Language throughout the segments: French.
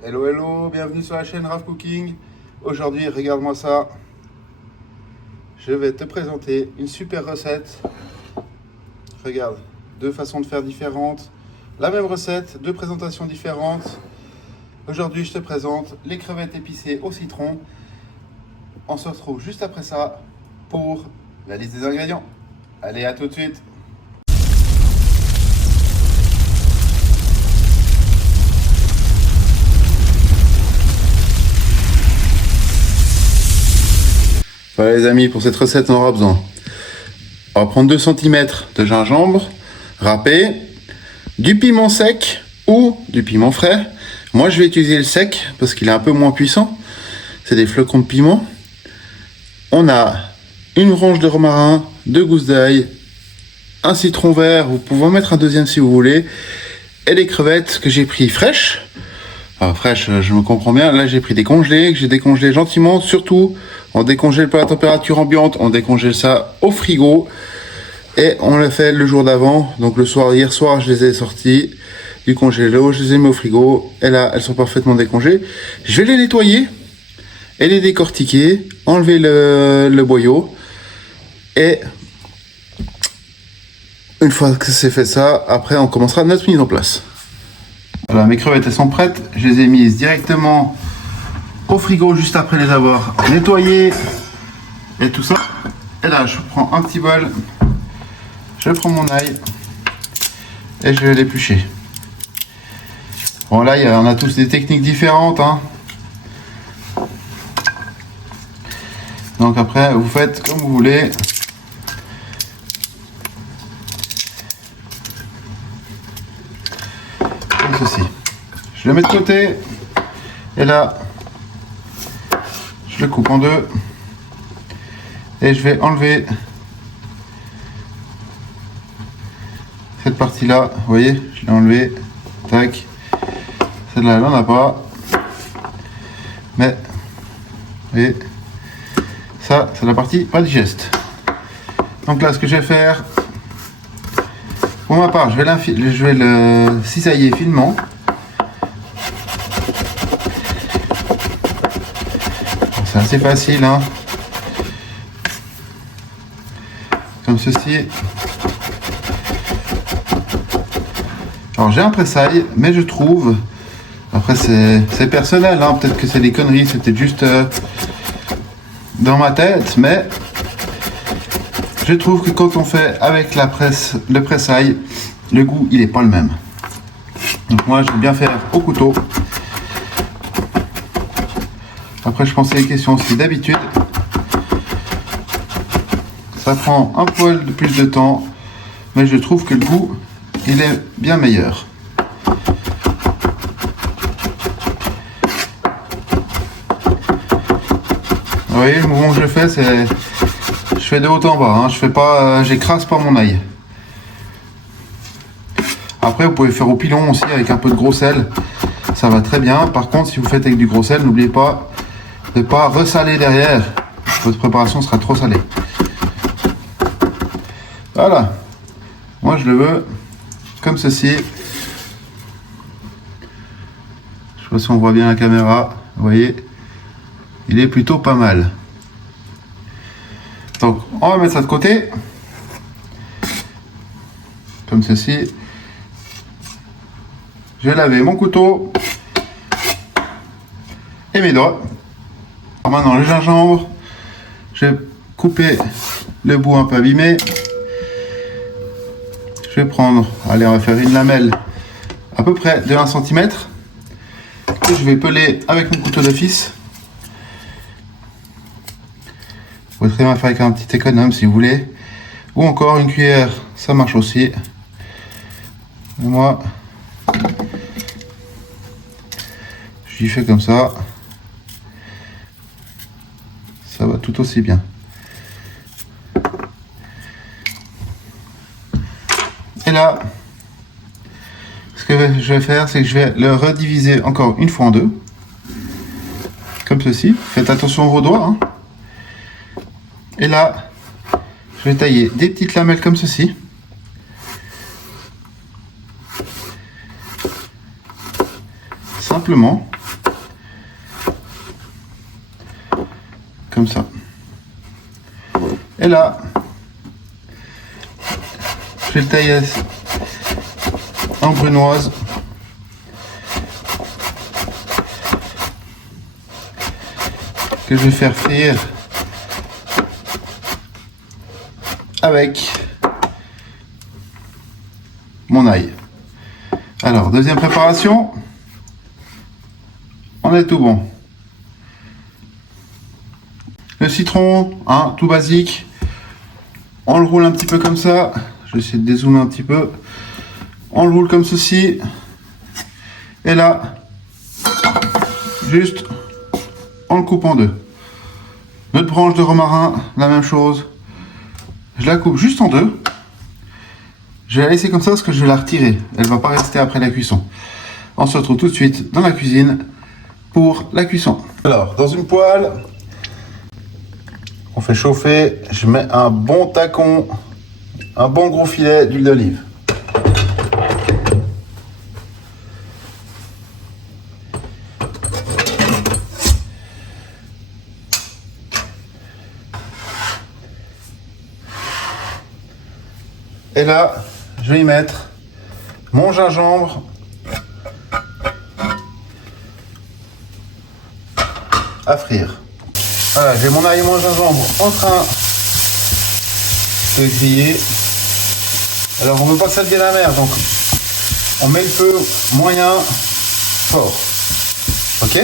Hello hello, bienvenue sur la chaîne Raf Cooking. Aujourd'hui, regarde-moi ça. Je vais te présenter une super recette. Regarde, deux façons de faire différentes. La même recette, deux présentations différentes. Aujourd'hui, je te présente les crevettes épicées au citron. On se retrouve juste après ça pour la liste des ingrédients. Allez, à tout de suite. Voilà les amis, pour cette recette on aura besoin. On va prendre 2 cm de gingembre râpé, du piment sec ou du piment frais. Moi je vais utiliser le sec parce qu'il est un peu moins puissant. C'est des flocons de piment. On a une branche de romarin, 2 gousses d'ail, un citron vert, vous pouvez en mettre un deuxième si vous voulez, et les crevettes que j'ai pris fraîches. Alors fraîches, je me comprends bien, là j'ai pris des congelés, que j'ai décongelé gentiment, surtout on décongèle pas à la température ambiante, on décongèle ça au frigo et on l'a fait le jour d'avant, donc le soir, hier soir je les ai sortis du congélo, je les ai mis au frigo et là elles sont parfaitement décongelées. Je vais les nettoyer et les décortiquer, enlever le boyau et une fois que c'est fait ça, après on commencera notre mise en place. Voilà, mes crevettes elles sont prêtes, je les ai mises directement au frigo juste après les avoir nettoyées et tout ça. Et là je prends un petit bol, je prends mon ail et je vais l'éplucher. Bon là on a tous des techniques différentes hein. Donc après vous faites comme vous voulez. Comme ceci. Je le mets de côté et là je le coupe en deux et je vais enlever cette partie là, vous voyez, je l'ai enlevé, tac, celle-là elle n'en a pas, mais vous voyez, ça c'est la partie pas digeste. Donc là ce que je vais faire, pour ma part je vais le cisailler finement. C'est assez facile hein. Comme ceci. Alors j'ai un pressail, mais je trouve, après c'est personnel hein, peut-être que c'est des conneries, c'est peut-être juste dans ma tête, mais je trouve que quand on fait avec le pressail, le goût il est pas le même. Donc moi je vais bien faire au couteau. Après je pense que c'est une question aussi d'habitude. Ça prend un poil de plus de temps, mais je trouve que le goût il est bien meilleur. Vous voyez le mouvement que je fais, c'est je fais de haut en bas, hein. Je fais pas, j'écrase pas mon ail. Après vous pouvez faire au pilon aussi avec un peu de gros sel, ça va très bien. Par contre si vous faites avec du gros sel, n'oubliez pas de ne pas ressaler derrière, votre préparation sera trop salée. Voilà, moi je le veux comme ceci. Je sais pas si on voit bien la caméra, vous voyez, il est plutôt pas mal. Donc on va mettre ça de côté, comme ceci. Je vais laver mon couteau et mes doigts. Alors maintenant le gingembre, je vais couper le bout un peu abîmé. Je vais prendre, allez on va faire une lamelle à peu près de 1 cm que je vais peler avec mon couteau d'office. Vous pouvez très bien faire avec un petit économe si vous voulez, ou encore une cuillère, ça marche aussi. Et moi j'y fais comme ça, ça va tout aussi bien. Et là, ce que je vais faire, c'est que je vais le rediviser encore une fois en deux, comme ceci. Faites attention à vos doigts, hein. Et là, je vais tailler des petites lamelles comme ceci. Simplement. comme ça. Et là, je vais le tailler en brunoise. Que je vais faire frire avec mon ail. Alors, deuxième préparation. On est tout bon. Le citron, hein, tout basique. On le roule un petit peu comme ça. Je vais essayer de dézoomer un petit peu. On le roule comme ceci. Et là, juste, on le coupe en deux. Notre branche de romarin, la même chose. Je la coupe juste en deux. Je vais la laisser comme ça parce que je vais la retirer. Elle ne va pas rester après la cuisson. On se retrouve tout de suite dans la cuisine pour la cuisson. Alors, dans une poêle, on fait chauffer. Je mets un bon tacon, un bon gros filet d'huile d'olive. Et là, je vais y mettre mon gingembre à frire. Voilà, j'ai mon ail et mon gingembre en train de griller. Alors, on ne veut pas que ça devienne amer, donc on met le feu moyen, fort. Ok?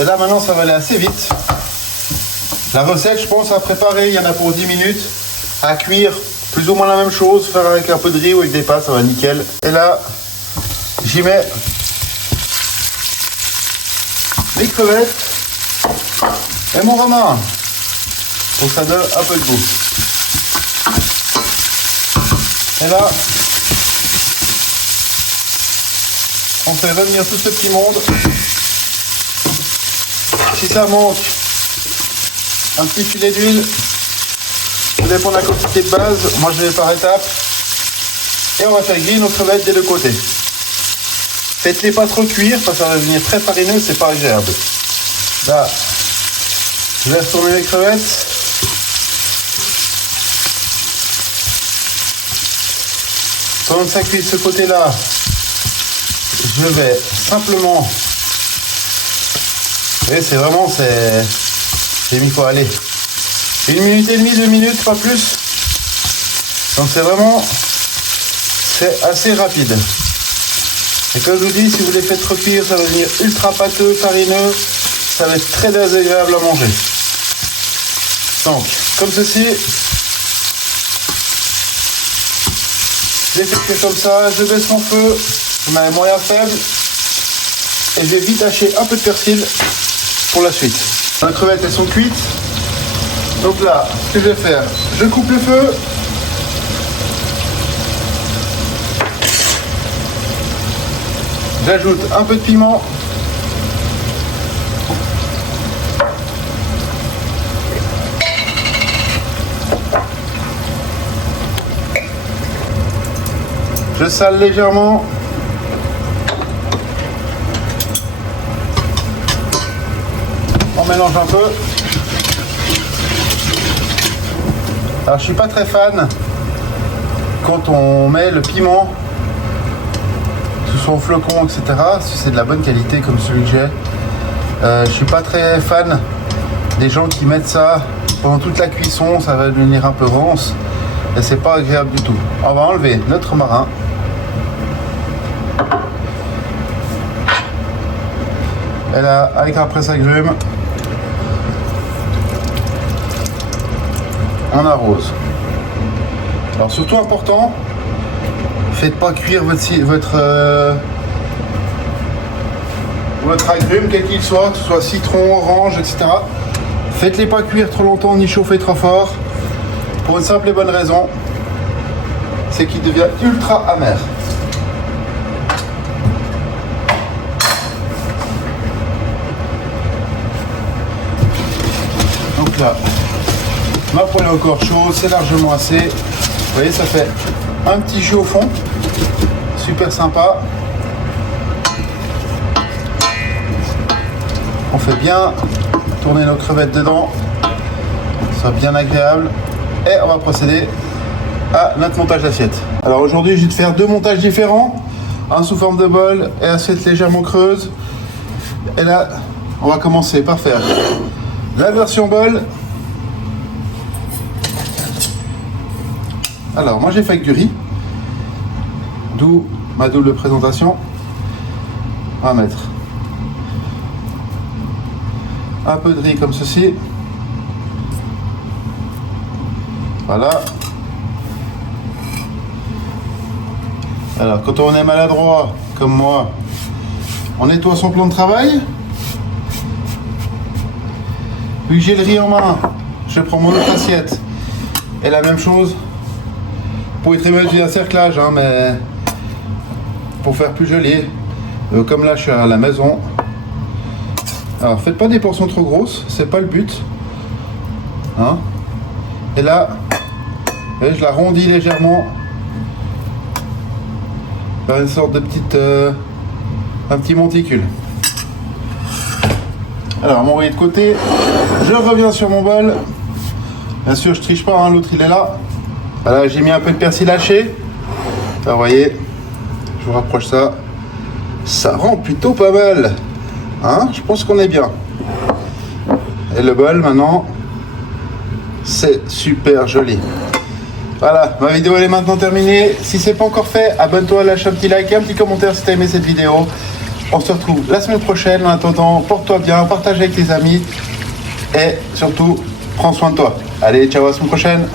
Et là, maintenant, ça va aller assez vite. La recette, je pense, à préparer, il y en a pour 10 minutes. À cuire, plus ou moins la même chose. Faire avec un peu de riz ou avec des pâtes, ça va nickel. Et là, j'y mets les crevettes et mon romarin. Pour que ça donne un peu de goût. Et là, on fait revenir tout ce petit monde. Si ça manque un petit filet d'huile, ça dépend de la quantité de base. Moi je vais par étapes. Et on va faire griller nos crevettes des deux côtés. Faites-les pas trop cuire parce que ça va devenir très farineux, c'est pas agréable. Là, je vais retourner les crevettes. Pendant que ça cuit de ce côté-là, je vais simplement. Et c'est vraiment, j'ai mis quoi aller. 1 minute et demie, 2 minutes, pas plus. Donc c'est assez rapide. Et comme je vous dis, si vous les faites recuire, ça va devenir ultra pâteux, farineux. Ça va être très désagréable à manger. Donc, comme ceci. Je les fais cuire comme ça, je baisse mon feu, je mets un moyen faible. Et je vais vite hacher un peu de persil pour la suite. Les crevettes, elles sont cuites. Donc là, ce que je vais faire, je coupe le feu. J'ajoute un peu de piment. Je sale légèrement. On mélange un peu. Alors je suis pas très fan quand on met le piment sous son flocon, etc. Si c'est de la bonne qualité comme celui que j'ai. Je suis pas très fan des gens qui mettent ça pendant toute la cuisson, ça va devenir un peu rance et c'est pas agréable du tout. On va enlever notre romarin. Et là, avec un presse-agrumes, on arrose. Alors surtout important, faites pas cuire votre agrume, quel qu'il soit, que ce soit citron, orange, etc. Faites-les pas cuire trop longtemps ni chauffer trop fort, pour une simple et bonne raison, c'est qu'il devient ultra amer. Donc là, ma poêle est encore chaude, c'est largement assez. Vous voyez, ça fait un petit jus au fond, super sympa. On fait bien tourner nos crevettes dedans, que ce soit bien agréable. Et on va procéder à notre montage d'assiette. Alors aujourd'hui, je vais te faire deux montages différents. Un sous forme de bol et assiette légèrement creuse. Et là, on va commencer par faire la version bol. Alors moi j'ai fait avec du riz, d'où ma double présentation. On va mettre un peu de riz comme ceci. Voilà. Alors quand on est maladroit comme moi, on nettoie son plan de travail. Vu que j'ai le riz en main, je prends mon autre assiette. Et la même chose, vous pouvez très bien utiliser un cerclage, hein, mais pour faire plus joli. Comme là je suis à la maison. Alors faites pas des portions trop grosses, c'est pas le but. Hein. Et là, je la rondis légèrement. Faire une sorte de petite, un petit monticule. Alors mon riz de côté, je reviens sur mon bol. Bien sûr je triche pas, hein, l'autre il est là. Voilà, j'ai mis un peu de persil haché. Là, vous voyez, je vous rapproche ça. Ça rend plutôt pas mal. Hein, je pense qu'on est bien. Et le bol maintenant, c'est super joli. Voilà, ma vidéo elle est maintenant terminée. Si c'est pas encore fait, abonne-toi, lâche un petit like et un petit commentaire si tu as aimé cette vidéo. On se retrouve la semaine prochaine. En attendant, porte-toi bien, partage avec tes amis et surtout, prends soin de toi. Allez, ciao, à la semaine prochaine.